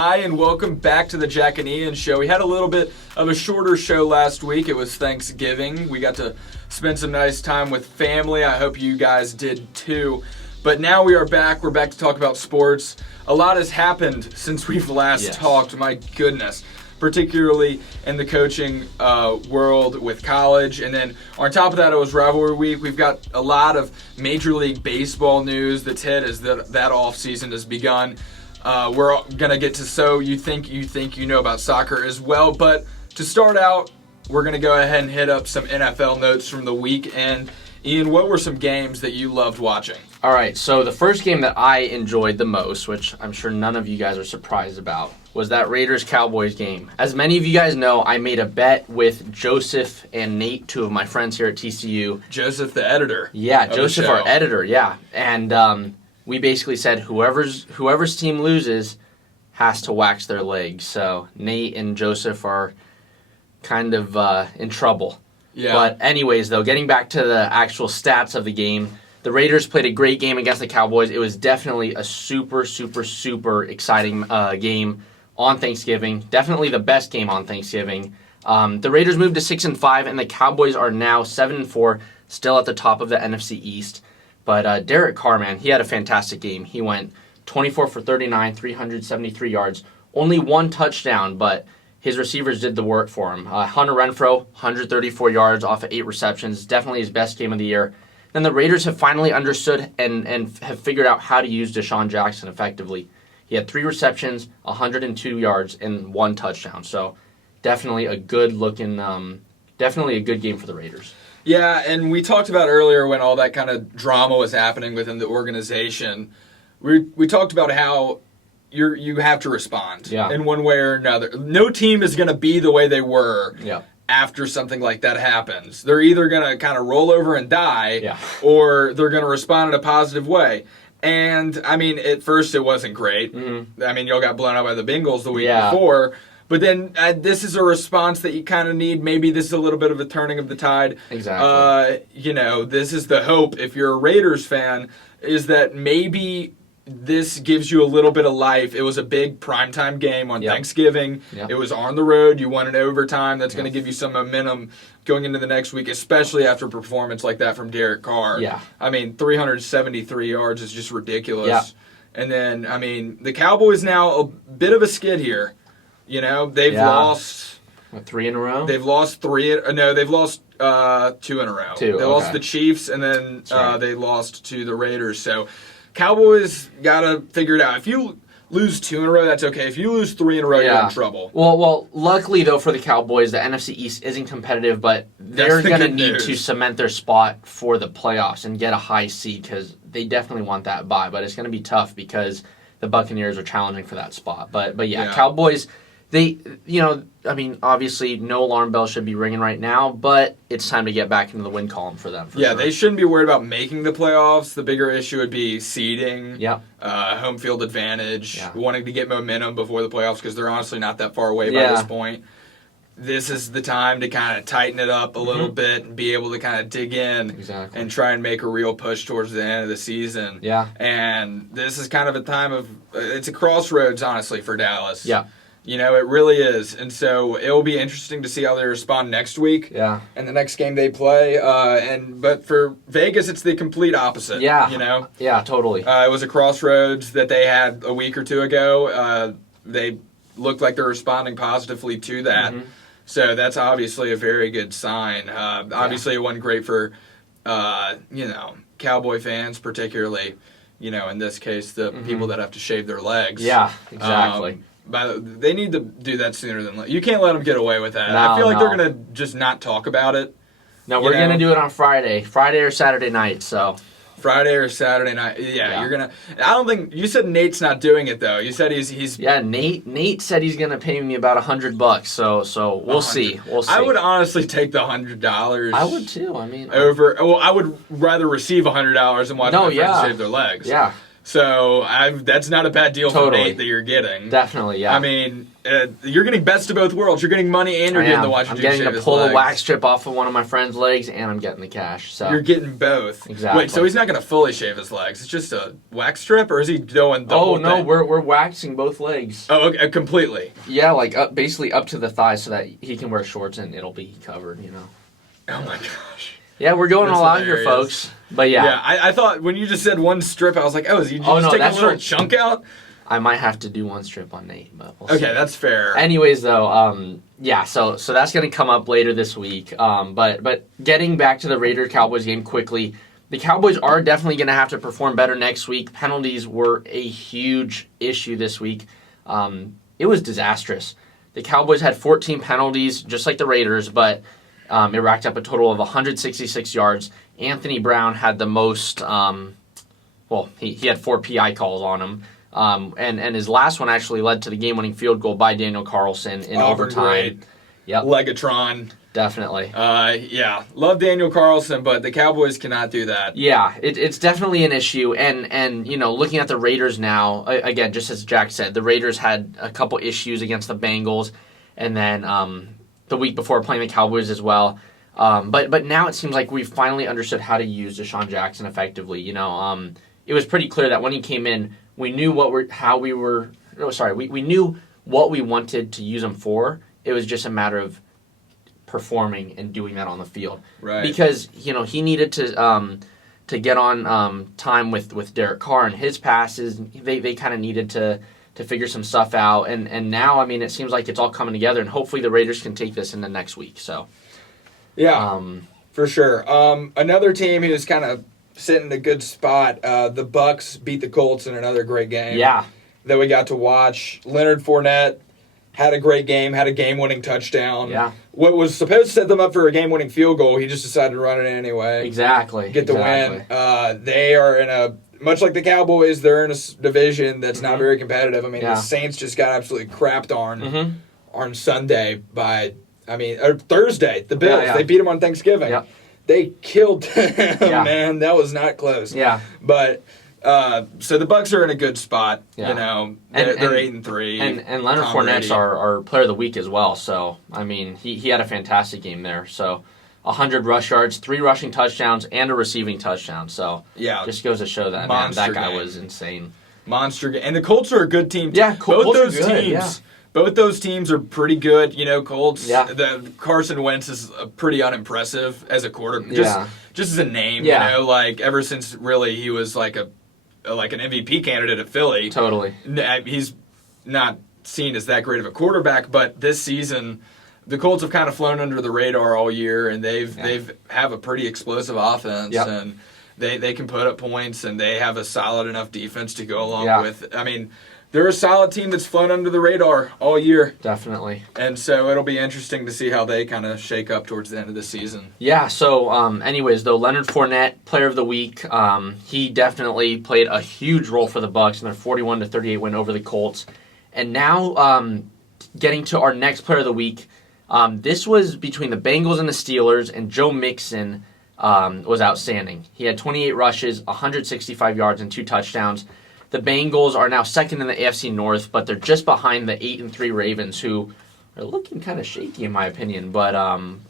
Hi, and welcome back to the Jack and Ian Show. We had a little bit of a shorter show last week. It was Thanksgiving. We got to spend some nice time with family. I hope you guys did too. But now we are back. We're back to talk about sports. A lot has happened since we've last talked. My goodness. Particularly in the coaching world with college. And then on top of that, it was rivalry week. We've got a lot of Major League Baseball news that's hit as that offseason has begun. We're going to get to So You Think You Know About Soccer as well. But to start out, we're going to go ahead and hit up some NFL notes from the weekend. Ian, what were some games that you loved watching? All right, so the first game that I enjoyed the most, which I'm sure none of you guys are surprised about, was that Raiders-Cowboys game. As many of you guys know, I made a bet with Joseph and Nate, two of my friends here at TCU. Joseph, the editor. Yeah, Joseph, our editor, yeah. And we basically said whoever's team loses has to wax their legs. So Nate and Joseph are kind of in trouble. Yeah. But anyways, though, getting back to the actual stats of the game, the Raiders played a great game against the Cowboys. It was definitely a super, super, super exciting game on Thanksgiving. Definitely the best game on Thanksgiving. The Raiders moved to 6-5, and the Cowboys are now 7-4, still at the top of the NFC East. But Derek Carr, man, he had a fantastic game. He went 24 for 39, 373 yards, only one touchdown, but his receivers did the work for him. Hunter Renfrow, 134 yards off of 8 receptions. Definitely his best game of the year. Then the Raiders have finally understood and have figured out how to use Deshaun Jackson effectively. He had 3 receptions, 102 yards, and 1 touchdown. So definitely a good game for the Raiders. Yeah, and we talked about earlier when all that kind of drama was happening within the organization. We talked about how you have to respond in one way or another. No team is going to be the way they were after something like that happens. They're either going to kind of roll over and die or they're going to respond in a positive way. And, I mean, at first it wasn't great. Mm-hmm. I mean, y'all got blown out by the Bengals the week before. But then this is a response that you kind of need. Maybe this is a little bit of a turning of the tide. Exactly. This is the hope, if you're a Raiders fan, is that maybe this gives you a little bit of life. It was a big primetime game on Thanksgiving. It was on the road. You won in overtime. That's going to give you some momentum going into the next week, especially after a performance like that from Derek Carr. Yeah. I mean, 373 yards is just ridiculous. Yeah. And then, I mean, the Cowboys now a bit of a skid here. You know, they've lost... What, 3 in a row? They've lost 3... No, they've lost 2 in a row. They lost the Chiefs, and then they lost to the Raiders. So Cowboys got to figure it out. If you lose 2 in a row, that's okay. If you lose 3 in a row, you're in trouble. Well, luckily, though, for the Cowboys, the NFC East isn't competitive, but they're going to need to cement their spot for the playoffs and get a high seed because they definitely want that bye. But it's going to be tough because the Buccaneers are challenging for that spot. But yeah, Cowboys... obviously no alarm bell should be ringing right now, but it's time to get back into the win column for them. Sure. They shouldn't be worried about making the playoffs. The bigger issue would be seeding, home field advantage, wanting to get momentum before the playoffs because they're honestly not that far away by this point. This is the time to kind of tighten it up a little bit and be able to kind of dig in and try and make a real push towards the end of the season. Yeah. And this is kind of a time of it's a crossroads, honestly, for Dallas. Yeah. You know, it really is. And so it will be interesting to see how they respond next week. Yeah. And the next game they play. But for Vegas, it's the complete opposite. Yeah. You know? Yeah, totally. It was a crossroads that they had a week or two ago. They looked like they're responding positively to that. Mm-hmm. So that's obviously a very good sign. Obviously, it wasn't great for, Cowboy fans, particularly, in this case, the people that have to shave their legs. Yeah, exactly. They need to do that sooner than later. You can't let them get away with that. I feel like they're going to just not talk about it. No, we're going to do it on Friday or Saturday night. So Friday or Saturday night. Yeah. You're going to. I don't think you said Nate's not doing it though. You said he's. Yeah, Nate said he's going to pay me about $100. So we'll see. We'll see. I would honestly take the $100. I would too. I mean, I would rather receive $100 and watch my friends shave their legs. Yeah. So that's not a bad deal for Nate that you're getting. Definitely, yeah. I mean, you're getting best of both worlds. You're getting money and you're getting to watch a dude shave his legs. I'm getting to pull a wax strip off of one of my friend's legs, and I'm getting the cash. So you're getting both. Exactly. Wait, so he's not going to fully shave his legs. It's just a wax strip, or is he doing the whole no, thing? we're waxing both legs. Oh, okay, completely. Yeah, like basically up to the thighs so that he can wear shorts and it'll be covered, Oh, my gosh. Yeah, here, folks. But yeah. Yeah, I thought when you just said one strip, I was like, is he just taking a little chunk out? I might have to do one strip on Nate, but we'll see. That's fair. Anyways, though, so that's going to come up later this week. But getting back to the Raiders-Cowboys game quickly, the Cowboys are definitely going to have to perform better next week. Penalties were a huge issue this week. It was disastrous. The Cowboys had 14 penalties, just like the Raiders, but it racked up a total of 166 yards. Anthony Brown had the most, he had 4 PI calls on him. And his last one actually led to the game-winning field goal by Daniel Carlson in overtime. Great. Yep. Legatron. Definitely. Love Daniel Carlson, but the Cowboys cannot do that. Yeah, it's definitely an issue. And looking at the Raiders now, again, just as Jack said, the Raiders had a couple issues against the Bengals, and then the week before playing the Cowboys as well. But now it seems like we've finally understood how to use Deshaun Jackson effectively. It was pretty clear that when he came in, we knew we knew what we wanted to use him for. It was just a matter of performing and doing that on the field. Right. Because, he needed to get on time with Derek Carr and his passes. They kind of needed to figure some stuff out. And now, it seems like it's all coming together, and hopefully the Raiders can take this into next week. So, yeah, for sure. Another team who's kind of sitting in a good spot, the Bucks beat the Colts in another great game. Yeah. That we got to watch. Leonard Fournette had a great game, had a game-winning touchdown. Yeah. What was supposed to set them up for a game-winning field goal, he just decided to run it anyway. Exactly. Get the win. They are in a, much like the Cowboys, they're in a division that's not very competitive. The Saints just got absolutely crapped on Sunday by, or Thursday, the Bills. Yeah. They beat them on Thanksgiving. Yep. They killed them, man. That was not close. Yeah. But so the Bucks are in a good spot. Yeah. They're 8-3. And Leonard Fournette's our player of the week as well. So he had a fantastic game there. So 100 rush yards, 3 rushing touchdowns, and a receiving touchdown. So just goes to show that that guy was insane. Monster game. And the Colts are a good team. Yeah, both those teams. Yeah. Both those teams are pretty good, Colts. Yeah. The Carson Wentz is pretty unimpressive as a quarterback. Just as a name, ever since really he was like an MVP candidate at Philly. Totally. He's not seen as that great of a quarterback, but this season the Colts have kind of flown under the radar all year, and they've have a pretty explosive offense, and they can put up points, and they have a solid enough defense to go along with. They're a solid team that's flown under the radar all year. Definitely. And so it'll be interesting to see how they kind of shake up towards the end of the season. Yeah, so anyways, though, Leonard Fournette, player of the week, he definitely played a huge role for the Bucs in their 41-38 win over the Colts. And now getting to our next player of the week, this was between the Bengals and the Steelers, and Joe Mixon was outstanding. He had 28 rushes, 165 yards, and 2 touchdowns. The Bengals are now second in the AFC North, but they're just behind the 8-3 Ravens, who are looking kind of shaky in my opinion. But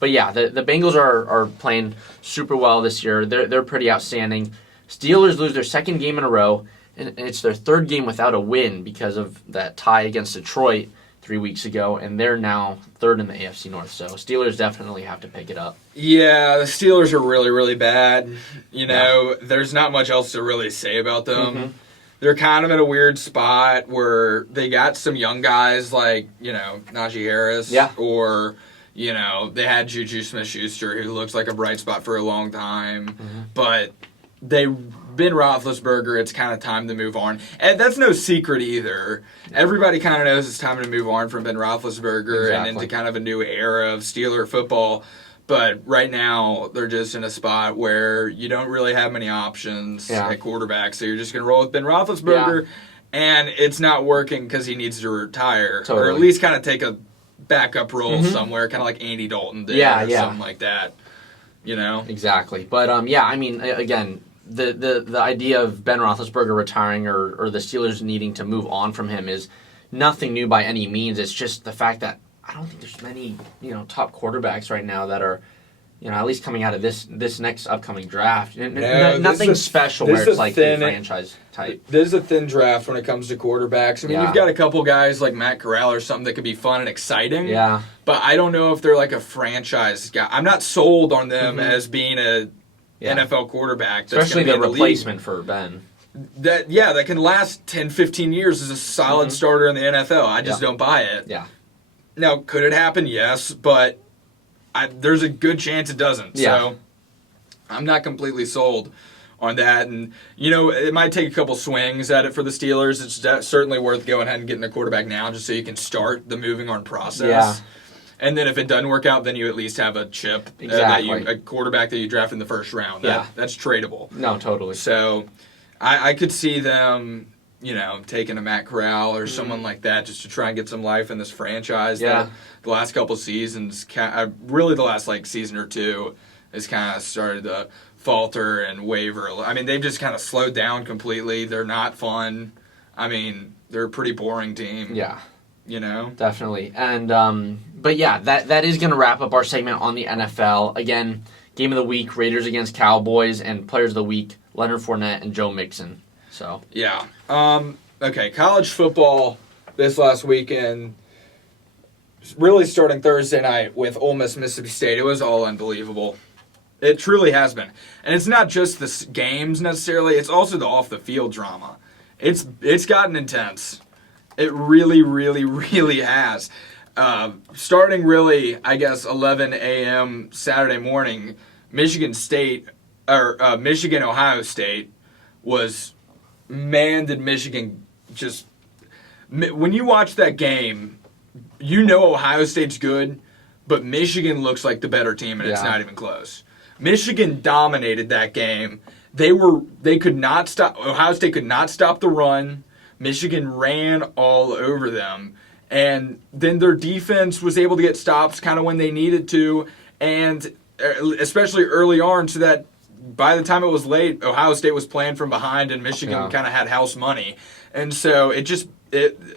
yeah, the Bengals are playing super well this year. They're pretty outstanding. Steelers lose their second game in a row, and it's their third game without a win because of that tie against Detroit 3 weeks ago, and they're now third in the AFC North. So Steelers definitely have to pick it up. Yeah, the Steelers are really, really bad. There's not much else to really say about them. Mm-hmm. They're kind of in a weird spot where they got some young guys like, Najee Harris. Yeah. Or, they had Juju Smith-Schuster, who looks like a bright spot for a long time. Mm-hmm. But they've been Roethlisberger. It's kind of time to move on. And that's no secret either. Everybody kind of knows it's time to move on from Ben Roethlisberger and into kind of a new era of Steeler football. But right now, they're just in a spot where you don't really have many options at quarterback. So you're just going to roll with Ben Roethlisberger, and it's not working because he needs to retire. Totally. Or at least kind of take a backup role somewhere, kind of like Andy Dalton did or something like that. Exactly. But, again, the idea of Ben Roethlisberger retiring or the Steelers needing to move on from him is nothing new by any means. It's just the fact that I don't think there's many top quarterbacks right now that are at least coming out of this next upcoming draft. Nothing special where it's like a franchise type. There's a thin draft when it comes to quarterbacks. I mean, you've got a couple guys like Matt Corral or something that could be fun and exciting. Yeah. But I don't know if they're like a franchise guy. I'm not sold on them as being a NFL quarterback. Especially the replacement for Ben. That can last 10, 15 years as a solid starter in the NFL. I just don't buy it. Yeah. Now, could it happen? Yes, but there's a good chance it doesn't. Yeah. So I'm not completely sold on that. And, it might take a couple swings at it for the Steelers. It's certainly worth going ahead and getting a quarterback now just so you can start the moving on process. Yeah. And then if it doesn't work out, then you at least have a chip. Exactly. A quarterback that you draft in the first round. That's tradable. No, totally. So I could see them, taking a Matt Corral or someone like that just to try and get some life in this franchise. Yeah. That the last couple seasons, really the last season or two, has kind of started to falter and waver. I mean, they've just kind of slowed down completely. They're not fun. I mean, they're a pretty boring team. Yeah. Definitely. And but yeah, that is going to wrap up our segment on the NFL. Again, game of the week: Raiders against Cowboys, and players of the week: Leonard Fournette and Joe Mixon. So yeah. Okay, college football this last weekend. Really starting Thursday night with Ole Miss, Mississippi State. It was all unbelievable. It truly has been, and it's not just the games necessarily. It's also the off the field drama. It's gotten intense. It really, really, really has. Starting really, I guess, 11 a.m. Saturday morning, Michigan, Ohio State was, man, did Michigan just... When you watch that game, Ohio State's good, but Michigan looks like the better team, and it's not even close. Michigan dominated that game. They could not stop... Ohio State could not stop the run. Michigan ran all over them, and then their defense was able to get stops kind of when they needed to, and especially early on, so that by the time it was late, Ohio State was playing from behind, and Michigan kind of had house money, and so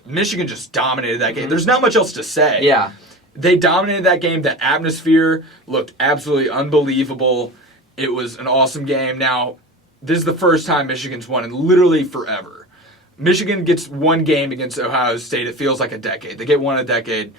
Michigan just dominated that game. There's not much else to say. Yeah, they dominated that game. The atmosphere looked absolutely unbelievable. It was an awesome game. Now, this is the first time Michigan's won in literally forever. Michigan gets one game against Ohio State. It feels like a decade. They get one a decade.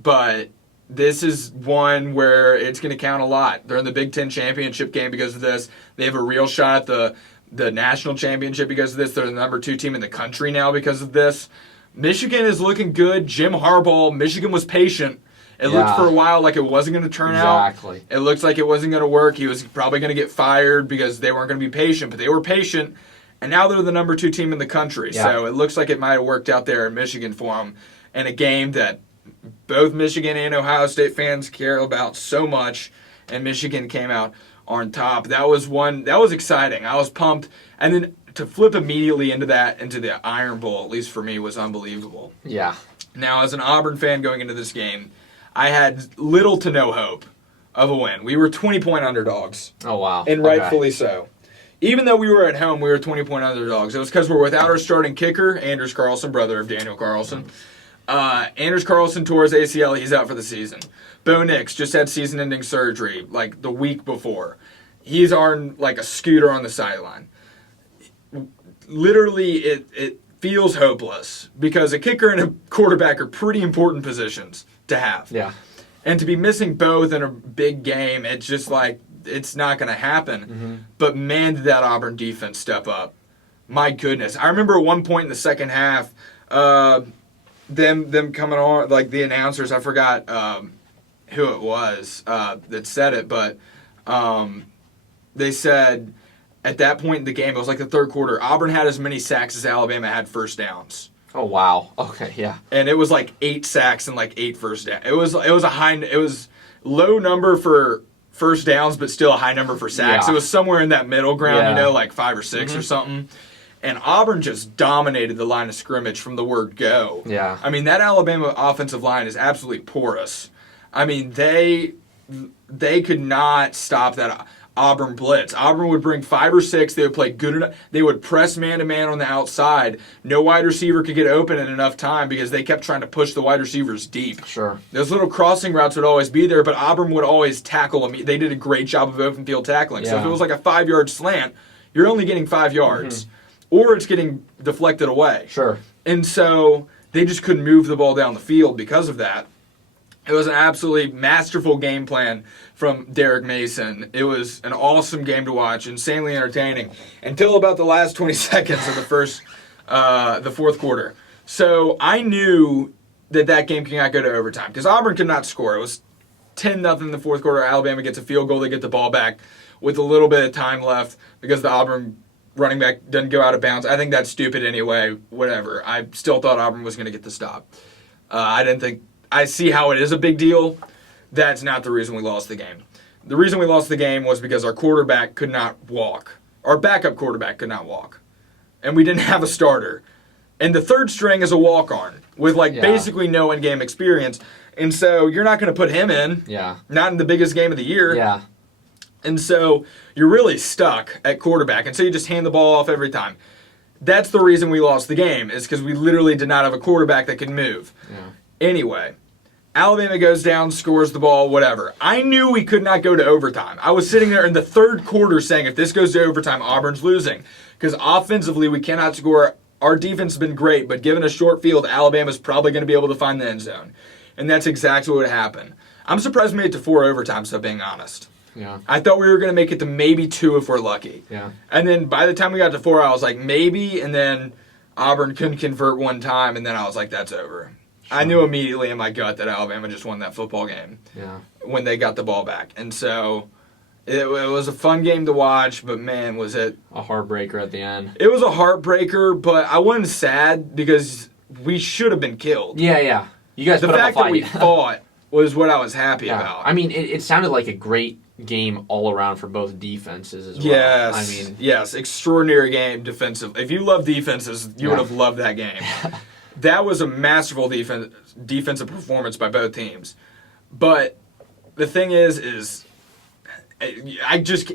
But this is one where it's going to count a lot. They're in the Big Ten championship game because of this. They have a real shot at the national championship because of this. They're the number 2 team in the country now because of this. Michigan is looking good. Jim Harbaugh, Michigan was patient. It looked for a while like it wasn't going to turn out. Exactly. It looked like it wasn't going to work. He was probably going to get fired because they weren't going to be patient. But they were patient. And now they're the number 2 team in the country. Yeah. So it looks like it might have worked out there in Michigan for them. And a game that both Michigan and Ohio State fans care about so much. And Michigan came out on top. That was exciting. I was pumped. And then to flip immediately into the Iron Bowl, at least for me, was unbelievable. Yeah. Now, as an Auburn fan going into this game, I had little to no hope of a win. We were 20-point underdogs. Oh, wow. And rightfully so. Even though we were at home, we were 20-point underdogs. It was because we're without our starting kicker, Anders Carlson, brother of Daniel Carlson. Anders Carlson tore his ACL. He's out for the season. Bo Nix just had season-ending surgery the week before. He's on a scooter on the sideline. Literally, it feels hopeless because a kicker and a quarterback are pretty important positions to have. Yeah. And to be missing both in a big game, it's just it's not going to happen. Mm-hmm. But man, did that Auburn defense step up. My goodness. I remember at one point in the second half, them coming on, the announcers, I forgot who it was that said it, but they said at that point in the game, it was the third quarter, Auburn had as many sacks as Alabama had first downs. Oh, wow. Okay, yeah. And it was 8 sacks and 8 first downs. It was low number for first downs, but still a high number for sacks. Yeah. It was somewhere in that middle ground, 5 or 6 or something. And Auburn just dominated the line of scrimmage from the word go. Yeah. I mean, that Alabama offensive line is absolutely porous. I mean, they could not stop that. Auburn blitz. Auburn would bring 5 or 6. They would play good enough. They would press man-to-man on the outside. No wide receiver could get open in enough time because they kept trying to push the wide receivers deep. Sure. Those little crossing routes would always be there, but Auburn would always tackle them. They did a great job of open field tackling. So if it was like a 5-yard slant, you're only getting 5 yards. Or it's getting deflected away. Sure. And so they just couldn't move the ball down the field because of that. It was an absolutely masterful game plan from Derek Mason. It was an awesome game to watch, insanely entertaining, until about the last 20 seconds of the fourth quarter. So I knew that game could not go to overtime because Auburn could not score. It was 10-0 in the fourth quarter. Alabama gets a field goal. They get the ball back with a little bit of time left because the Auburn running back doesn't go out of bounds. I think that's stupid anyway. Whatever. I still thought Auburn was going to get the stop. I see how it is a big deal. That's not the reason we lost the game. The reason we lost the game was because our quarterback could not walk. Our backup quarterback could not walk. And we didn't have a starter. And the third string is a walk-on with basically no in-game experience. And so you're not going to put him in. Yeah. Not in the biggest game of the year. Yeah. And so you're really stuck at quarterback. And so you just hand the ball off every time. That's the reason we lost the game, is because we literally did not have a quarterback that could move. Yeah. Anyway, Alabama goes down, scores the ball, whatever. I knew we could not go to overtime. I was sitting there in the third quarter saying, if this goes to overtime, Auburn's losing. Because offensively, we cannot score. Our defense has been great, but given a short field, Alabama's probably going to be able to find the end zone. And that's exactly what happened. I'm surprised we made it to 4 overtimes, if I'm being honest. Yeah. I thought we were going to make it to maybe 2 if we're lucky. Yeah. And then by the time we got to 4, I was like, maybe, and then Auburn couldn't convert one time, and then I was like, that's over. Sure. I knew immediately in my gut that Alabama just won that football game when they got the ball back. And so it was a fun game to watch, but man, was it a heartbreaker at the end. It was a heartbreaker, but I wasn't sad because we should have been killed. Yeah. You guys put up a fight. The fact that we fought was what I was happy about. I mean, it sounded like a great game all around for both defenses as well. Yes. Yes, extraordinary game defensive. If you love defenses, you would have loved that game. That was a masterful defensive performance by both teams. But the thing is I just,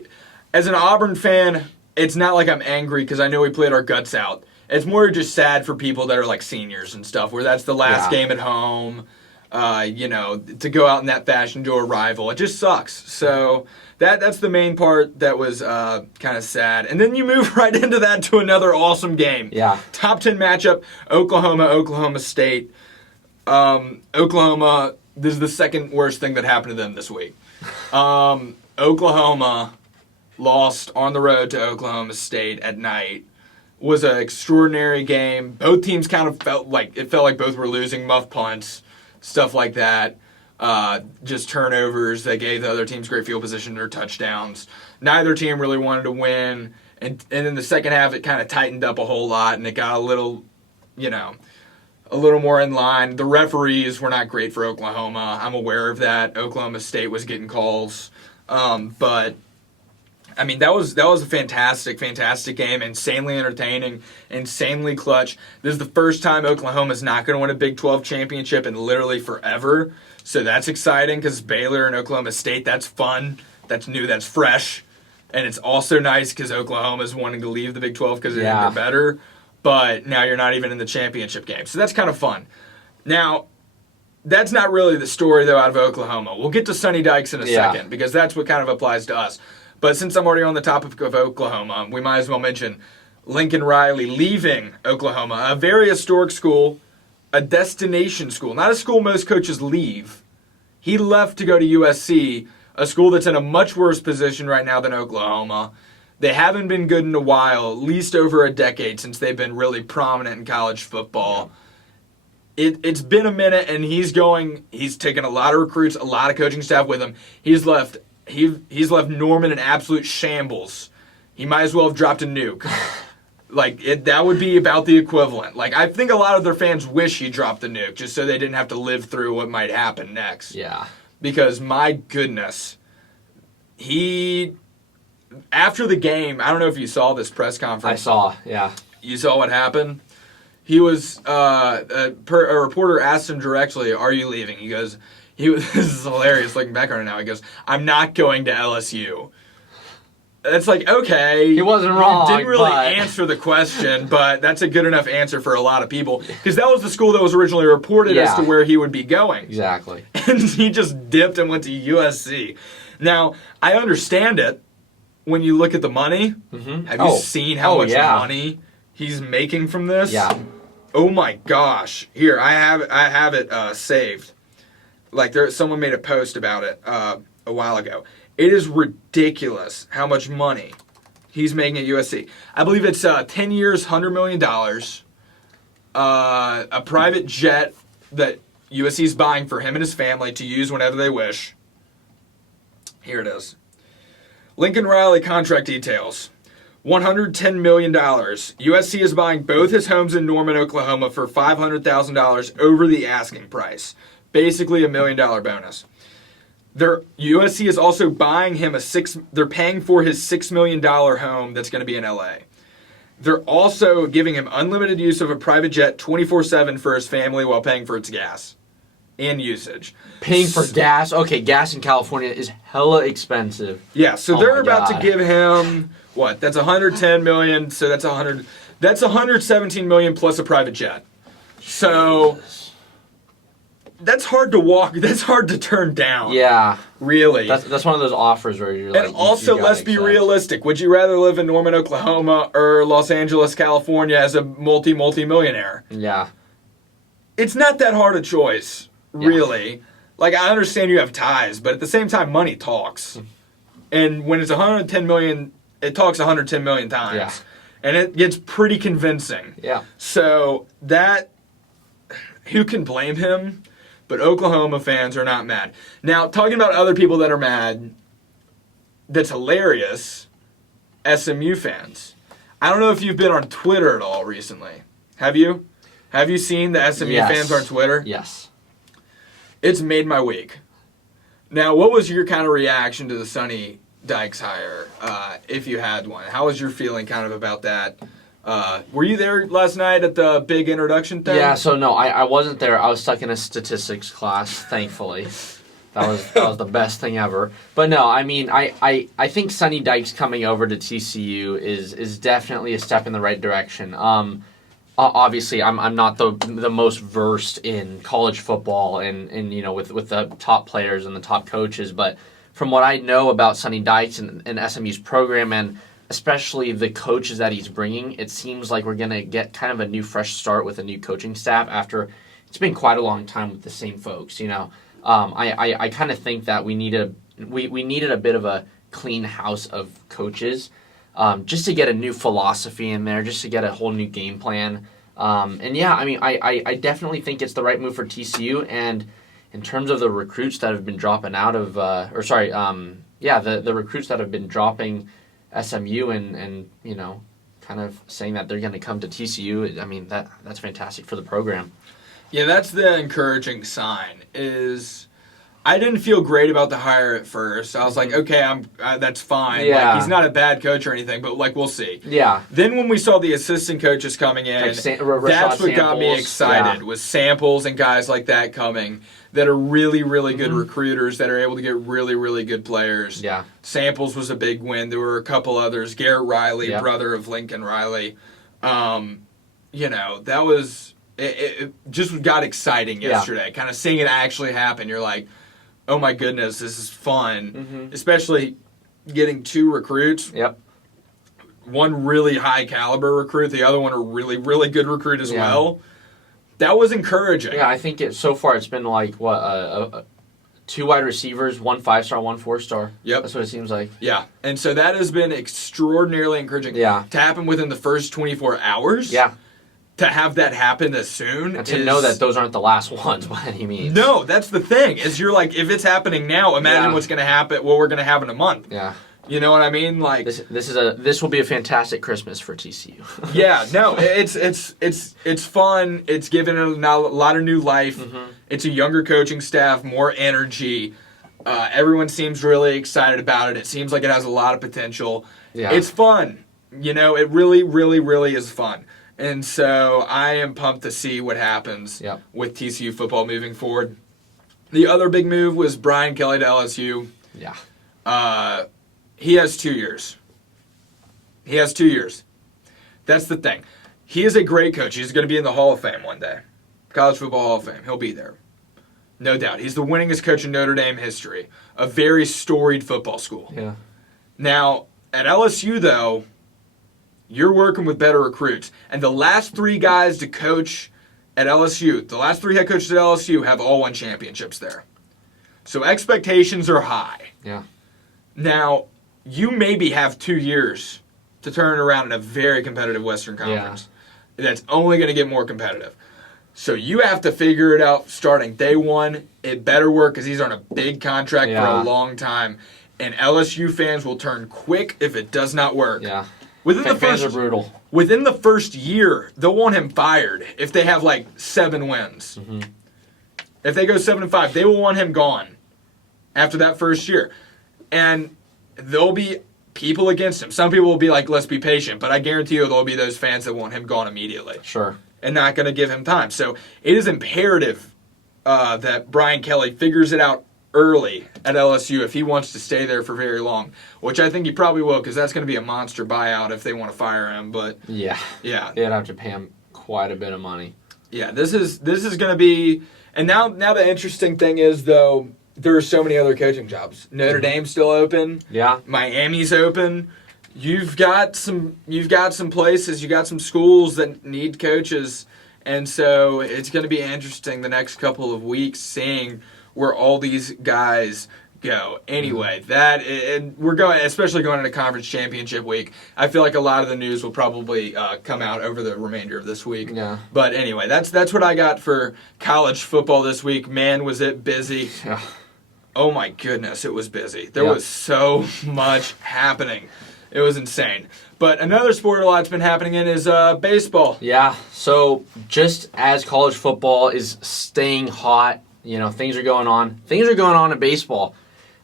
as an Auburn fan, it's not like I'm angry because I know we played our guts out. It's more just sad for people that are like seniors and stuff, where that's the last game at home. To go out in that fashion to a rival, it just sucks. So that's the main part that was kind of sad. And then you move right into that to another awesome game. Yeah. Top 10 matchup, Oklahoma State. Oklahoma, this is the second worst thing that happened to them this week. Oklahoma lost on the road to Oklahoma State at night. Was an extraordinary game. Both teams kind of felt like both were losing, muff punts, stuff like that. Just turnovers that gave the other teams great field position or touchdowns. Neither team really wanted to win. And in the second half, it kind of tightened up a whole lot, and it got a little more in line. The referees were not great for Oklahoma. I'm aware of that. Oklahoma State was getting calls. But I mean, that was a fantastic game, insanely entertaining, insanely clutch. This is the first time Oklahoma's not going to win a Big 12 championship in literally forever. So that's exciting because Baylor and Oklahoma State, that's fun, that's new, that's fresh. And it's also nice because Oklahoma's wanting to leave the Big 12 because they're better. But now you're not even in the championship game. So that's kind of fun. Now, that's not really the story, though, out of Oklahoma. We'll get to Sonny Dykes in a second because that's what kind of applies to us. But since I'm already on the topic of Oklahoma, we might as well mention Lincoln Riley leaving Oklahoma, a very historic school, a destination school, not a school most coaches leave. He left to go to USC, a school that's in a much worse position right now than Oklahoma. They haven't been good in a while, at least over a decade since they've been really prominent in college football. It's been a minute, and he's taken a lot of recruits, a lot of coaching staff with him. He's left Norman in absolute shambles. He might as well have dropped a nuke. That would be about the equivalent. I think a lot of their fans wish he dropped the nuke just so they didn't have to live through what might happen next. Yeah. Because, my goodness, after the game, I don't know if you saw this press conference. I saw, yeah. You saw what happened? He was, a reporter asked him directly, "Are you leaving?" He goes, this is hilarious looking back on it now. He goes, "I'm not going to LSU." It's like, okay. He wasn't wrong. You didn't really but... answer the question, but that's a good enough answer for a lot of people. Because that was the school that was originally reported as to where he would be going. Exactly. And he just dipped and went to USC. Now, I understand it when you look at the money. Mm-hmm. Have you seen how much money he's making from this? Yeah. Oh my gosh. Here, I have it saved. Like someone made a post about it a while ago. It is ridiculous how much money he's making at USC. I believe it's 10 years, $100 million. A private jet that USC is buying for him and his family to use whenever they wish. Here it is. Lincoln Riley contract details. $110 million. USC is buying both his homes in Norman, Oklahoma for $500,000 over the asking price. Basically $1 million bonus. USC is also buying him they're paying for his $6 million home that's going to be in LA. They're also giving him unlimited use of a private jet 24/7 for his family while paying for its gas and usage. Paying for gas? Okay, gas in California is hella expensive. Yeah, so they're about to give him what? That's $110 million, so that's $117 million plus a private jet. So that's hard to walk. That's hard to turn down. Yeah. Really. That's one of those offers where you're like... And also, let's be realistic. Would you rather live in Norman, Oklahoma or Los Angeles, California as a multi-millionaire? Yeah. It's not that hard a choice, really. Yeah. Like, I understand you have ties, but at the same time, money talks. And when it's $110 million, it talks $110 million times. Yeah. And it gets pretty convincing. Yeah. So who can blame him? But Oklahoma fans are not mad. Now, talking about other people that are mad, that's hilarious, SMU fans. I don't know if you've been on Twitter at all recently. Have you? Have you seen the SMU fans on Twitter? Yes. It's made my week. Now, what was your kind of reaction to the Sonny Dykes hire, if you had one? How was your feeling kind of about that? Were you there last night at the big introduction thing? Yeah, so no, I wasn't there. I was stuck in a statistics class, thankfully. That was the best thing ever. But no, I mean, I think Sonny Dykes coming over to TCU is definitely a step in the right direction. Obviously, I'm not the most versed in college football and you know with the top players and the top coaches, but from what I know about Sonny Dykes and SMU's program and especially the coaches that he's bringing, it seems like we're going to get kind of a new fresh start with a new coaching staff after it's been quite a long time with the same folks, you know. I kind of think that we needed a bit of a clean house of coaches just to get a new philosophy in there, just to get a whole new game plan. And yeah, I mean, I definitely think it's the right move for TCU. And in terms of the recruits that have been dropping out of, the recruits that have been dropping SMU and you know, kind of saying that they're going to come to TCU. I mean, that's fantastic for the program. Yeah, that's the encouraging sign. I didn't feel great about the hire at first. I was like, okay, that's fine. Yeah. Like, he's not a bad coach or anything, but like we'll see. Yeah. Then when we saw the assistant coaches coming in, like that's what got me excited. Was Samples and guys like that coming that are really, really good recruiters that are able to get really, really good players. Yeah. Samples was a big win. There were a couple others. Garrett Riley, brother of Lincoln Riley. You know, that was it just got exciting yesterday. Kind of seeing it actually happen. You're like, oh my goodness, this is fun. Especially getting two recruits. Yep. One really high caliber recruit, the other one a really, really good recruit as well. That was encouraging. Yeah, I think so far it's been like, two wide receivers, one 5-star, one 4-star. Yep. That's what it seems like. Yeah, and so that has been extraordinarily encouraging. Yeah. To happen within the first 24 hours. Yeah. To have that happen as soon. And to know that those aren't the last ones by any means. No, that's the thing. Is you're like, if it's happening now, imagine what's going to happen, what we're going to have in a month. Yeah. You know what I mean? Like this will be a fantastic Christmas for TCU. Yeah, no, it's fun. It's given it a lot of new life. It's a younger coaching staff, more energy. Everyone seems really excited about it. It seems like it has a lot of potential. Yeah. It's fun. You know, it really, really, really is fun. And so I am pumped to see what happens with TCU football moving forward. The other big move was Brian Kelly to LSU. Yeah. He has 2 years. He has 2 years. That's the thing. He is a great coach. He's going to be in the Hall of Fame one day. College Football Hall of Fame. He'll be there. No doubt. He's the winningest coach in Notre Dame history. A very storied football school. Yeah. Now, at LSU, though, you're working with better recruits. And the last 3 guys to coach at LSU, the last 3 head coaches at LSU have all won championships there. So expectations are high. Yeah. Now, you maybe have 2 years to turn it around in a very competitive Western Conference. Yeah. That's only going to get more competitive. So you have to figure it out starting day one. It better work because he's on a big contract for a long time. And LSU fans will turn quick if it does not work. Yeah. Fans are brutal. Within the first year, they'll want him fired if they have like 7 wins. Mm-hmm. If they go 7-5, they will want him gone after that first year. And there'll be people against him. Some people will be like, let's be patient. But I guarantee you there'll be those fans that want him gone immediately. Sure. And not going to give him time. So it is imperative that Brian Kelly figures it out early at LSU if he wants to stay there for very long, which I think he probably will because that's going to be a monster buyout if they want to fire him. But yeah, they'd have to pay him quite a bit of money. Yeah, this is going to be. And now the interesting thing is though there are so many other coaching jobs. Notre Dame's still open. Yeah, Miami's open. You've got some places, you got some schools that need coaches, and so it's going to be interesting the next couple of weeks seeing where all these guys go. Anyway, and we're going, especially going into conference championship week. I feel like a lot of the news will probably come out over the remainder of this week. Yeah. But anyway, that's what I got for college football this week. Man, was it busy. Yeah. Oh my goodness, it was busy. There was so much happening. It was insane. But another sport a lot's been happening in is baseball. Yeah, so just as college football is staying hot, things are going on. Things are going on in baseball.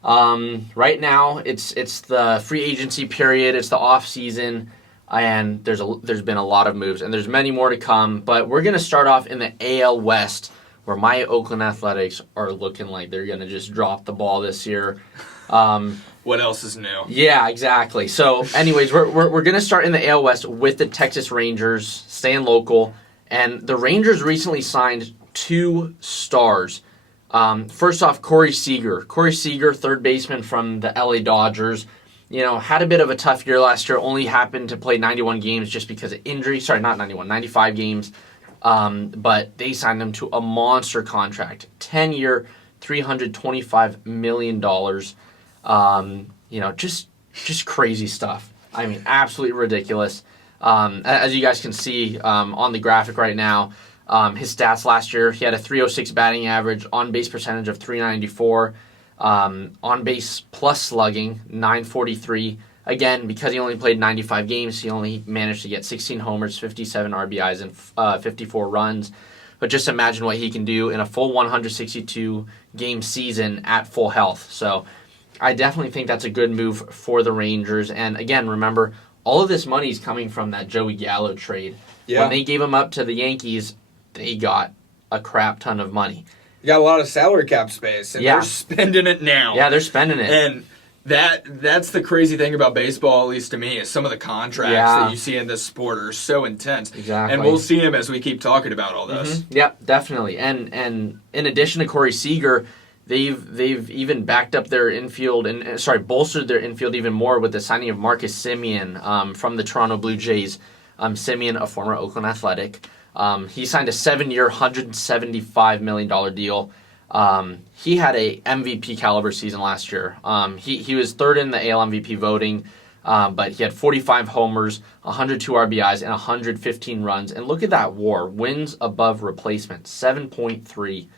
Right now, it's the free agency period. It's the off season, and there's been a lot of moves, and there's many more to come. But we're gonna start off in the AL West, where my Oakland Athletics are looking like they're gonna just drop the ball this year. What else is new? Yeah, exactly. So, anyways, we're gonna start in the AL West with the Texas Rangers, staying local, and the Rangers recently signed 2 stars. First off, Corey Seager. Corey Seager, third baseman from the LA Dodgers, had a bit of a tough year last year. Only happened to play 91 games just because of injury. Sorry, not 91, 95 games. But they signed him to a monster contract, 10-year, $325 million. Just crazy stuff. I mean, absolutely ridiculous. As you guys can see on the graphic right now, his stats last year, he had a .306 batting average, on-base percentage of .394, on-base plus slugging, .943. Again, because he only played 95 games, he only managed to get 16 homers, 57 RBIs, and 54 runs. But just imagine what he can do in a full 162-game season at full health. So I definitely think that's a good move for the Rangers. And again, remember, all of this money is coming from that Joey Gallo trade. Yeah. When they gave him up to the Yankees, they got a crap ton of money. You got a lot of salary cap space, and they're spending it now. Yeah, they're spending it. And that's the crazy thing about baseball, at least to me, is some of the contracts that you see in this sport are so intense. Exactly. And we'll see them as we keep talking about all this. Mm-hmm. Yeah, definitely. And in addition to Corey Seager, they've even backed up their infield bolstered their infield even more with the signing of Marcus Semien from the Toronto Blue Jays. Semien, a former Oakland Athletic. He signed a 7-year, $175 million deal. He had a MVP caliber season last year. He was third in the AL MVP voting, but he had 45 homers, 102 RBIs, and 115 runs. And look at that WAR, wins above replacement, 7.3.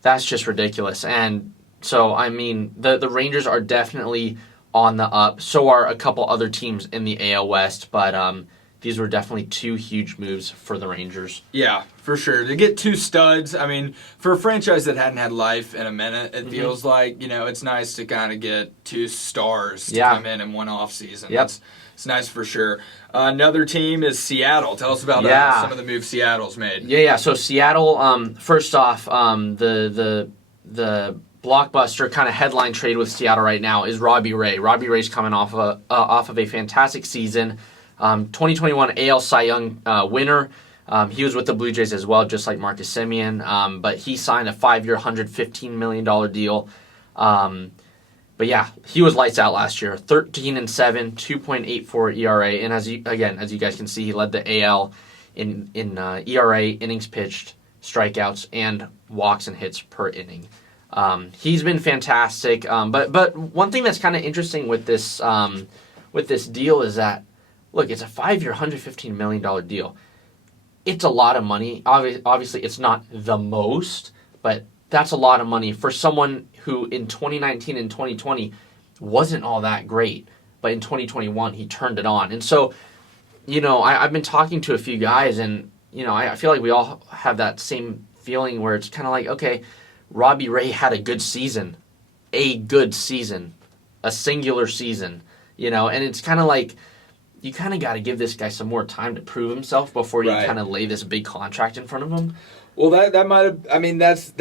That's just ridiculous. And so, I mean, the Rangers are definitely on the up. So are a couple other teams in the AL West, but these were definitely 2 huge moves for the Rangers. Yeah, for sure. To get 2 studs, I mean, for a franchise that hadn't had life in a minute, it feels like, it's nice to kind of get 2 stars to come in one offseason. Yep. It's nice for sure. Another team is Seattle. Tell us about some of the moves Seattle's made. Yeah. So Seattle, first off, the blockbuster kind of headline trade with Seattle right now is Robbie Ray. Robbie Ray's coming off of a fantastic season. 2021 AL Cy Young winner. He was with the Blue Jays as well, just like Marcus Semien. But he signed a 5-year, $115 million deal. But yeah, he was lights out last year. 13-7, 2.84 ERA, and as you guys can see, he led the AL in ERA, innings pitched, strikeouts, and walks and hits per inning. He's been fantastic. But one thing that's kind of interesting with this deal is that, look, it's a 5-year, $115 million deal. It's a lot of money. Obviously, it's not the most, but that's a lot of money for someone who in 2019 and 2020 wasn't all that great, but in 2021 he turned it on. And so, I've been talking to a few guys, and I feel like we all have that same feeling where it's kind of like, okay, Robbie Ray had a good season, a singular season, and it's kind of like, you kind of got to give this guy some more time to prove himself before you kind of lay this big contract in front of him. Well, that might have. I mean, that's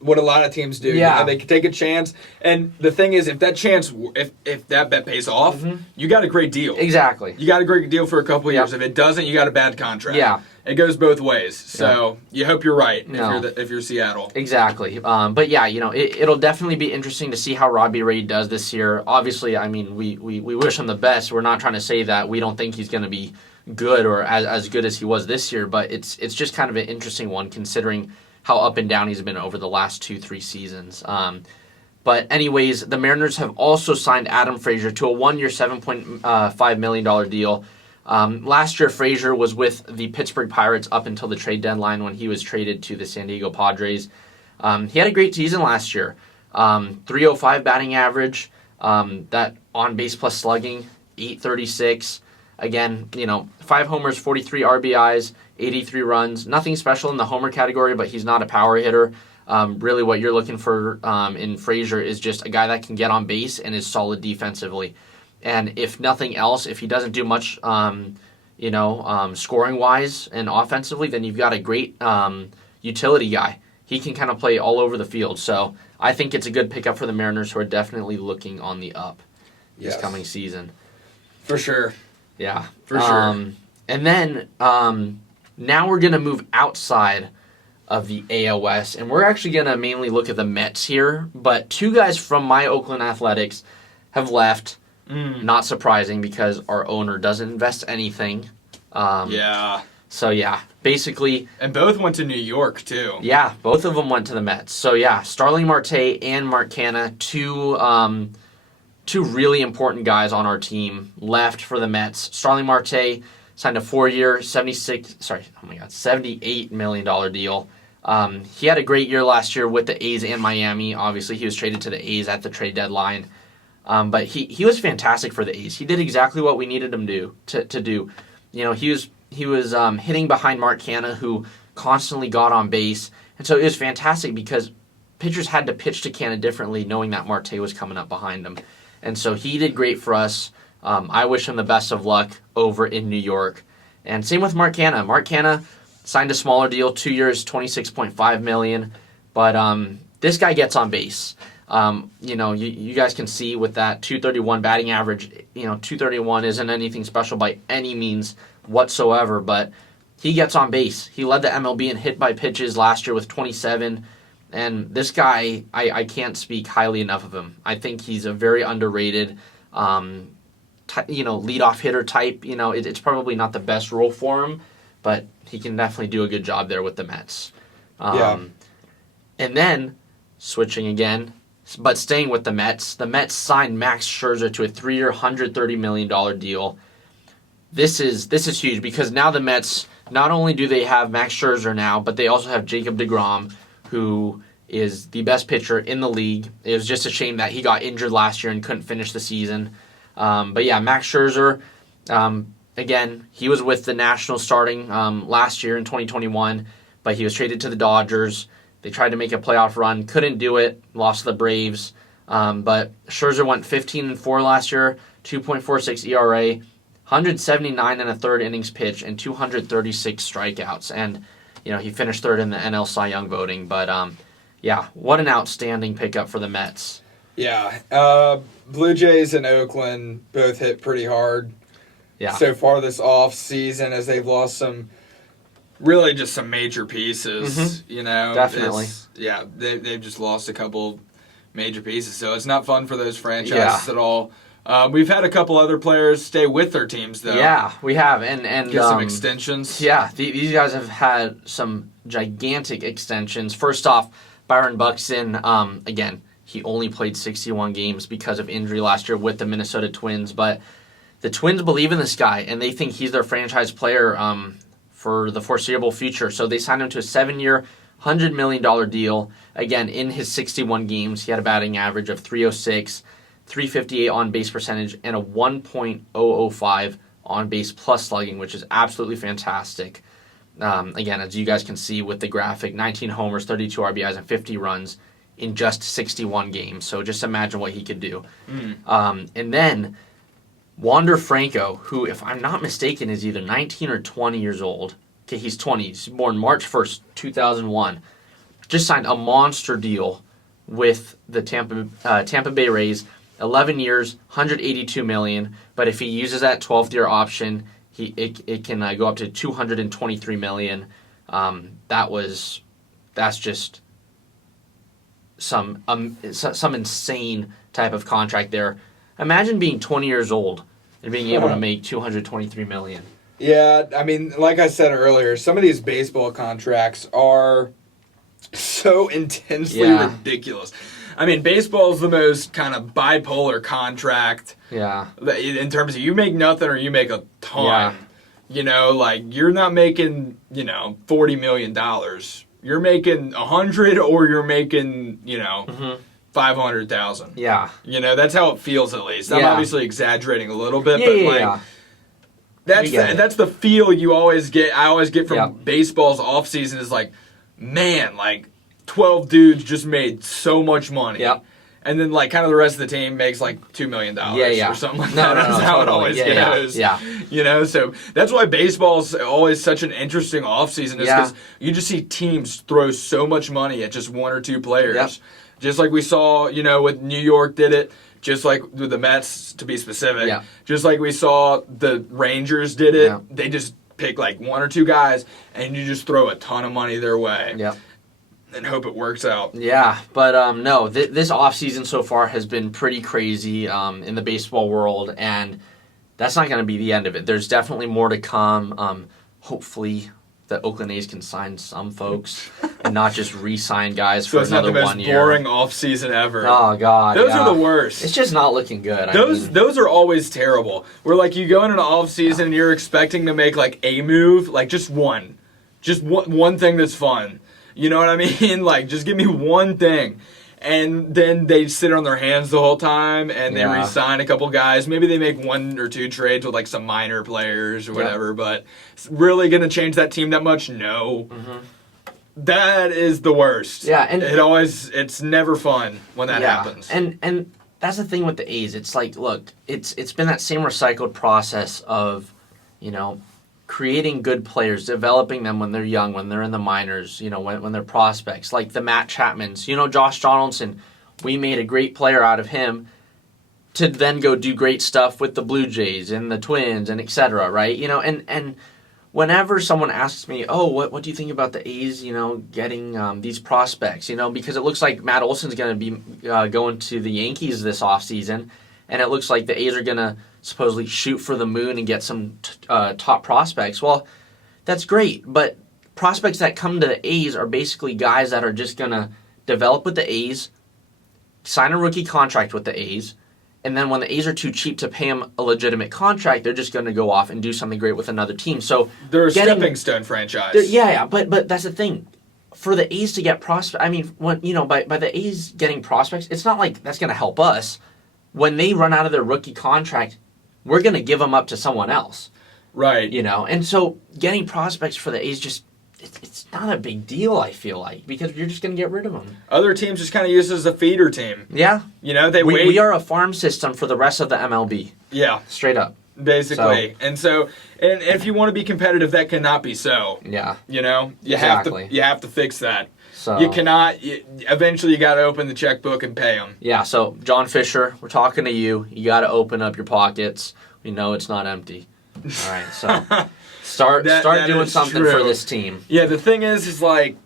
what a lot of teams do. Yeah, they can take a chance, and the thing is, if that bet pays off, you got a great deal. Exactly, you got a great deal for a couple of years. If it doesn't, you got a bad contract. Yeah, it goes both ways. So you hope you're right if you're Seattle. Exactly. But yeah, it'll definitely be interesting to see how Robbie Ray does this year. Obviously, I mean, we wish him the best. We're not trying to say that we don't think he's going to be good or as good as he was this year, but it's just kind of an interesting one considering how up and down he's been over the last 2-3 seasons. But anyways, the Mariners have also signed Adam Frazier to a 1-year, $7.5 million deal. Last year, Frazier was with the Pittsburgh Pirates up until the trade deadline when he was traded to the San Diego Padres. He had a great season last year. 305 batting average, that on-base plus slugging, 836. Again, 5 homers, 43 RBIs, 83 runs. Nothing special in the homer category, but he's not a power hitter. Really what you're looking for in Frazier is just a guy that can get on base and is solid defensively. And if nothing else, if he doesn't do much, scoring-wise and offensively, then you've got a great utility guy. He can kind of play all over the field. So I think it's a good pickup for the Mariners, who are definitely looking on the up this coming season. For sure. Yeah. For sure. And then now we're going to move outside of the AL West, and we're actually going to mainly look at the Mets here. But 2 guys from my Oakland Athletics have left. Not surprising because our owner doesn't invest anything. So, yeah, basically... And both went to New York, too. Yeah, both of them went to the Mets. So, yeah, Starling Marte and Mark Canha, two really important guys on our team, left for the Mets. Starling Marte signed a 4-year, $78 million deal. He had a great year last year with the A's and Miami. Obviously, he was traded to the A's at the trade deadline. But he was fantastic for the A's. He did exactly what we needed him to do. He was hitting behind Mark Canha, who constantly got on base. And so it was fantastic because pitchers had to pitch to Canha differently, knowing that Marte was coming up behind him. And so he did great for us. I wish him the best of luck over in New York. And same with Mark Canha. Mark Canha signed a smaller deal, 2 years, $26.5 million. But this guy gets on base. You guys can see with that 231 batting average, 231 isn't anything special by any means whatsoever, but he gets on base. He led the MLB in hit by pitches last year with 27. And this guy, I can't speak highly enough of him. I think he's a very underrated, leadoff hitter type. It's probably not the best role for him, but he can definitely do a good job there with the Mets. And then, switching again, but staying with the Mets signed Max Scherzer to a 3-year, $130 million deal. This is huge because now the Mets, not only do they have Max Scherzer now, but they also have Jacob deGrom, who is the best pitcher in the league. It was just a shame that he got injured last year and couldn't finish the season. But yeah, Max Scherzer, again, he was with the Nationals starting last year in 2021, but he was traded to the Dodgers. They tried to make a playoff run, couldn't do it, lost to the Braves. But Scherzer went 15-4 last year, 2.46 ERA, 179 and a third innings pitched, and 236 strikeouts. And he finished third in the NL Cy Young voting. But Yeah, what an outstanding pickup for the Mets. Yeah. Blue Jays and Oakland both hit pretty hard so far this off season as they've lost some major pieces. Definitely. They've just lost a couple major pieces, so it's not fun for those franchises at all. We've had a couple other players stay with their teams, though. Yeah, we have, and get some extensions. Yeah, these guys have had some gigantic extensions. First off, Byron Buxton, again, he only played 61 games because of injury last year with the Minnesota Twins, but the Twins believe in this guy, and they think he's their franchise player for the foreseeable future. So they signed him to a 7-year, $100 million deal. Again, in his 61 games, he had a batting average of .306, .358 on-base percentage, and a 1.005 on-base plus slugging, which is absolutely fantastic. Again, as you guys can see with the graphic, 19 homers, 32 RBIs, and 50 runs in just 61 games. So just imagine what he could do. And then Wander Franco, who, if I'm not mistaken, is either 19 or 20 years old. Okay, he's 20. He's born March 1st, 2001. Just signed a monster deal with the Tampa Bay Rays. 11 years, $182 million. But if he uses that 12th year option, it can go up to $223 million. That's just some insane type of contract there. Imagine being 20 years old and being able to make $223 million. Yeah, I mean, like I said earlier, some of these baseball contracts are so intensely ridiculous. I mean, baseball is the most kind of bipolar contract. Yeah. In terms of you make nothing or you make a ton. Yeah. You're not making, $40 million. You're making 100 or you're making, 500,000. Yeah. That's how it feels at least. I'm obviously exaggerating a little bit, that's the feel you always get. I always get from baseball's offseason is man, 12 dudes just made so much money. Yep. And then, kind of the rest of the team makes, $2 million or something like that. That's how it always goes. Yeah. So that's why baseball's always such an interesting offseason is because you just see teams throw so much money at just one or two players. Yep. Just like we saw, with New York did it. Just like with the Mets, to be specific. Yeah. Just like we saw the Rangers did it. Yeah. They just pick, one or two guys, and you just throw a ton of money their way. Yeah. And hope it works out. Yeah, but no, this offseason so far has been pretty crazy in the baseball world, and that's not going to be the end of it. There's definitely more to come. Hopefully, the Oakland A's can sign some folks and not just re-sign guys for another 1 year. So it's not the most boring offseason ever. Oh, God. Those are the worst. It's just not looking good. Those are always terrible. Where, you go into an offseason and you're expecting to make, a move, just one. Just one thing that's fun. You know what I mean? Just give me one thing. And then they sit on their hands the whole time, and they re-sign a couple guys. Maybe they make one or two trades with, some minor players or whatever, but it's really going to change that team that much? No. Mm-hmm. That is the worst. Yeah. And it's never fun when that happens. And that's the thing with the A's. It's look, it's been that same recycled process of, creating good players, developing them when they're young, when they're in the minors, when they're prospects, like the Matt Chapmans. Josh Donaldson, we made a great player out of him to then go do great stuff with the Blue Jays and the Twins and et cetera, right? And whenever someone asks me, oh, what do you think about the A's, getting these prospects, because it looks like Matt Olson's going to be going to the Yankees this offseason, and it looks like the A's are going to supposedly shoot for the moon and get some top prospects. Well, that's great, but prospects that come to the A's are basically guys that are just going to develop with the A's, sign a rookie contract with the A's, and then when the A's are too cheap to pay them a legitimate contract, they're just going to go off and do something great with another team. So they're a stepping stone franchise. But that's the thing. For the A's to get prospects, I mean, by the A's getting prospects, it's not like that's going to help us. When they run out of their rookie contract, we're going to give them up to someone else. Right. And so getting prospects for the A's it's not a big deal, I feel like, because you're just going to get rid of them. Other teams just kind of use it as a feeder team. Yeah. We are a farm system for the rest of the MLB. Yeah. Straight up. basically. And if you want to be competitive, that cannot be so. Yeah. You have to fix that. So you cannot. Eventually, you got to open the checkbook and pay them. Yeah. So John Fisher, we're talking to you. You got to open up your pockets. We know it's not empty. All right. So start doing something for this team. Yeah. The thing is like,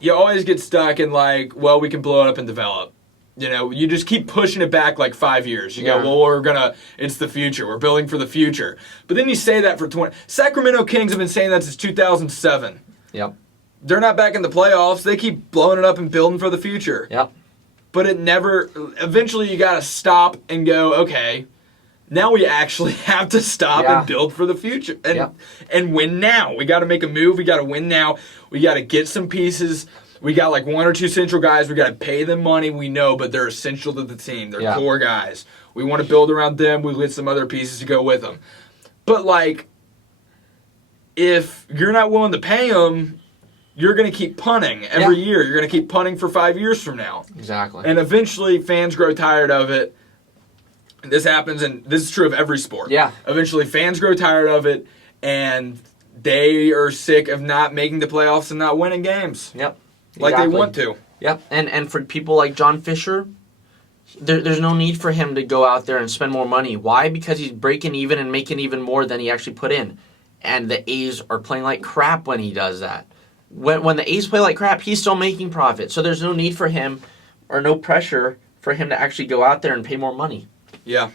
you always get stuck in like, well, we can blow it up and develop. You just keep pushing it back like 5 years. You go, well, it's the future. We're building for the future. But then you say that for 20. Sacramento Kings have been saying that since 2007. Yep. They're not back in the playoffs. They keep blowing it up and building for the future. Yep. But eventually you got to stop and go, okay, now we actually have to stop and build for the future. And win now. We got to make a move. We got to win now. We got to get some pieces. We got like 1 or 2 central guys. We got to pay them money. We know, but they're essential to the team. They're core guys. We want to build around them. We get some other pieces to go with them. But like, if you're not willing to pay them, you're going to keep punting every year. You're going to keep punting for 5 years from now. Exactly. And eventually, fans grow tired of it. This happens, and this is true of every sport. Yeah. Eventually, fans grow tired of it, and they are sick of not making the playoffs and not winning games. Yep. Like they want to. Yep. And for people like John Fisher, there's no need for him to go out there and spend more money. Why? Because he's breaking even and making even more than he actually put in. And the A's are playing like crap when he does that. When the A's play like crap, he's still making profit. So there's no need for him or no pressure for him to actually go out there and pay more money. Yeah.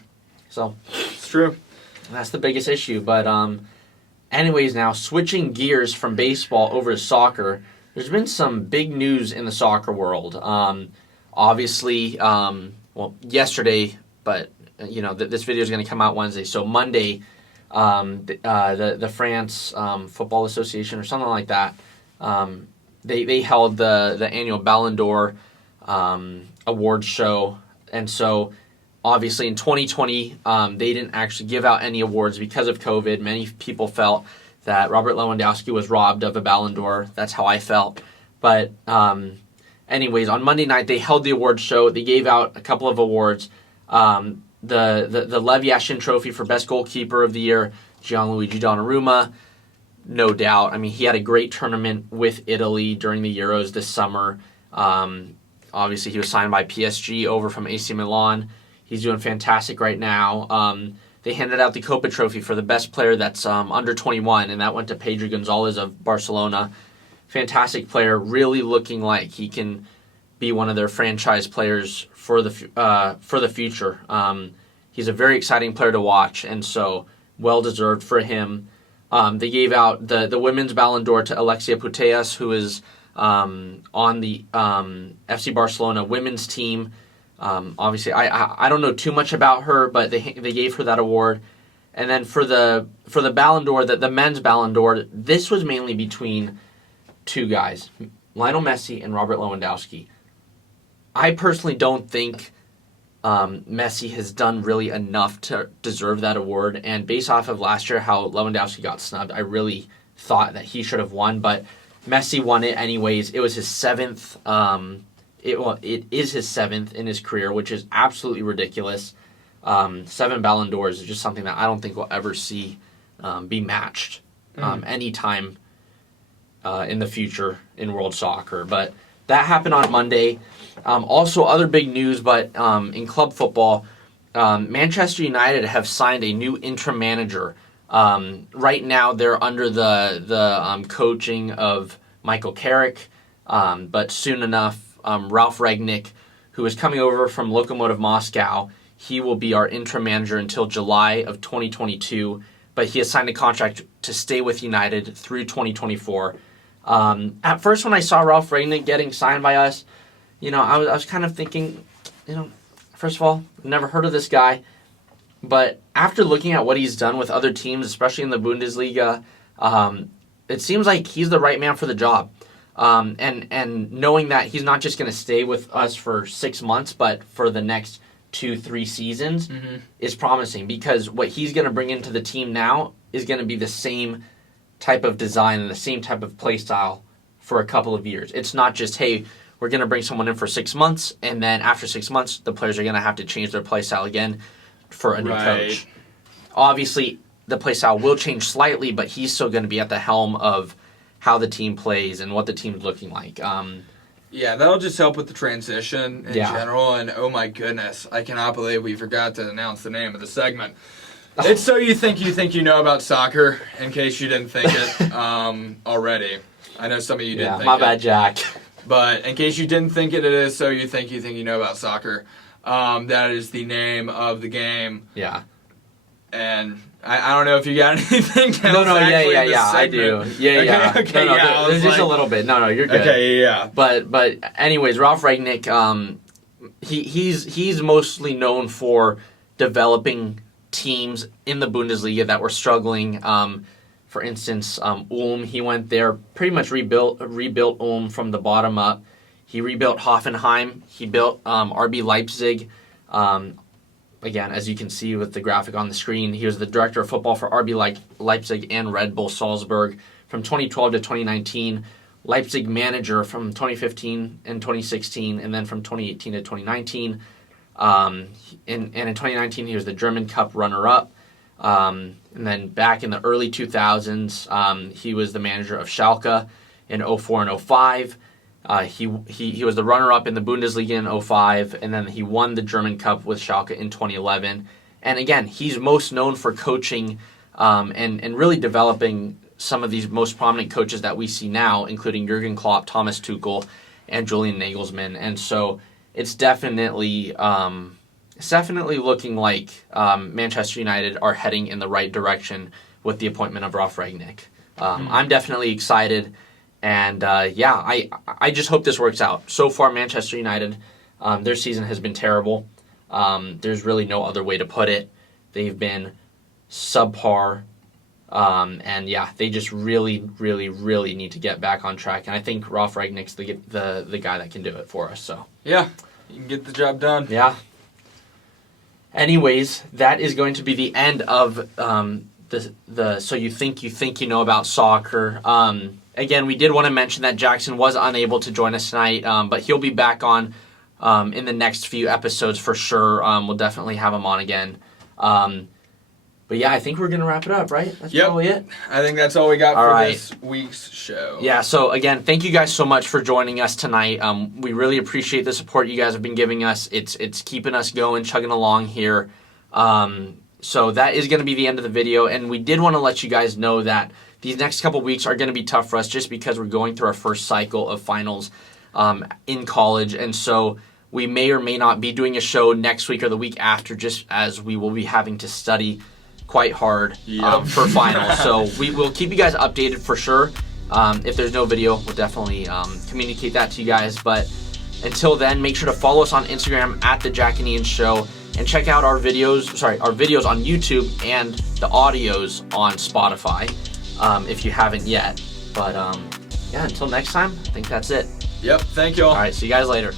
So it's true. That's the biggest issue. But anyways, now switching gears from baseball over to soccer, there's been some big news in the soccer world. Obviously, yesterday, but this video is going to come out Wednesday. So Monday, the France Football Association or something like that, they held the annual Ballon d'Or awards show, and so obviously in 2020 they didn't actually give out any awards because of COVID. Many people felt that Robert Lewandowski was robbed of a Ballon d'Or. That's how I felt. But anyways, on Monday night they held the awards show. They gave out a couple of awards. The Lev Yashin Trophy for Best Goalkeeper of the Year, Gianluigi Donnarumma. No doubt. I mean, he had a great tournament with Italy during the Euros this summer. Obviously, he was signed by PSG over from AC Milan. He's doing fantastic right now. They handed out the Copa Trophy for the best player that's under 21, and that went to Pedro Gonzalez of Barcelona. Fantastic player, really looking like he can be one of their franchise players for the future. He's a very exciting player to watch, and so well-deserved for him. They gave out the women's Ballon d'Or to Alexia Putellas, who is on the FC Barcelona women's team. Obviously, I don't know too much about her, but they gave her that award. And then for the Ballon d'Or, the men's Ballon d'Or, this was mainly between 2 guys, Lionel Messi and Robert Lewandowski. I personally don't think Messi has done really enough to deserve that award. And based off of last year, how Lewandowski got snubbed, I really thought that he should have won. But Messi won it anyways. It was his 7th. It is his 7th in his career, which is absolutely ridiculous. 7 Ballon d'Ors is just something that I don't think we'll ever see be matched anytime in the future in world soccer. But that happened on Monday. Also, other big news, but in club football, Manchester United have signed a new interim manager. Right now, they're under the coaching of Michael Carrick, but soon enough, Ralf Rangnick, who is coming over from Lokomotiv Moscow, he will be our interim manager until July of 2022, but he has signed a contract to stay with United through 2024. At first, when I saw Ralf Rangnick getting signed by us, I was kind of thinking, first of all, never heard of this guy. But after looking at what he's done with other teams, especially in the Bundesliga, it seems like he's the right man for the job. And knowing that he's not just going to stay with us for 6 months, but for the next 2-3 seasons is promising, because what he's going to bring into the team now is going to be the same type of design and the same type of play style for a couple of years. It's not just, hey, we're going to bring someone in for 6 months, and then after 6 months, the players are going to have to change their play style again. for a new coach. Obviously, the play style will change slightly, but he's still going to be at the helm of how the team plays and what the team's looking like. Yeah, that'll just help with the transition in general. And oh my goodness, I cannot believe we forgot to announce the name of the segment. It's So You Think You Know About Soccer, in case you didn't think it already. I know some of you didn't think it. My bad, Jack. But in case you didn't think it, it is So You Think You Know About Soccer. That is the name of the game. Yeah. And I don't know if you got anything else. No, yeah, I do. Yeah. Okay, no, there's just a little bit. No, you're good. Okay, yeah. But anyways, Ralf Rangnick, he's mostly known for developing teams in the Bundesliga that were struggling. For instance, Ulm, he went there, pretty much rebuilt Ulm from the bottom up. He rebuilt Hoffenheim. He built RB Leipzig. Again, as you can see with the graphic on the screen, he was the director of football for RB Leipzig and Red Bull Salzburg from 2012 to 2019. Leipzig manager from 2015 and 2016, and then from 2018 to 2019. And in 2019, he was the German Cup runner-up. And then back in the early 2000s, he was the manager of Schalke in 04 and 05. He was the runner-up in the Bundesliga in 05, and then he won the German Cup with Schalke in 2011. And again, he's most known for coaching and really developing some of these most prominent coaches that we see now, including Jurgen Klopp, Thomas Tuchel, and Julian Nagelsmann. And so it's definitely looking like Manchester United are heading in the right direction with the appointment of Ralf Rangnick. I'm definitely excited, and I just hope this works out. So far, Manchester United, their season has been terrible. There's really no other way to put it. They've been subpar, and they just really, really, really need to get back on track. And I think Ralf Rangnick's the guy that can do it for us. So yeah, you can get the job done. Yeah. Anyways, that is going to be the end of the So You Think You Know About Soccer. Again, we did want to mention that Jackson was unable to join us tonight, but he'll be back on in the next few episodes for sure. We'll definitely have him on again. But yeah, I think we're going to wrap it up, right? That's probably it. I think that's all we got for this week's show. Yeah, so again, thank you guys so much for joining us tonight. We really appreciate the support you guys have been giving us. It's keeping us going, chugging along here. So that is going to be the end of the video, and we did want to let you guys know that these next couple weeks are going to be tough for us just because we're going through our first cycle of finals in college, and so we may or may not be doing a show next week or the week after, just as we will be having to study quite hard for finals. So we will keep you guys updated for sure. If there's no video, we'll definitely communicate that to you guys. But until then, make sure to follow us on Instagram at The Jack and Ian Show, and check out our videos on YouTube and the audios on Spotify if you haven't yet. But until next time, I think that's it. Yep, thank you all. All right, see you guys later.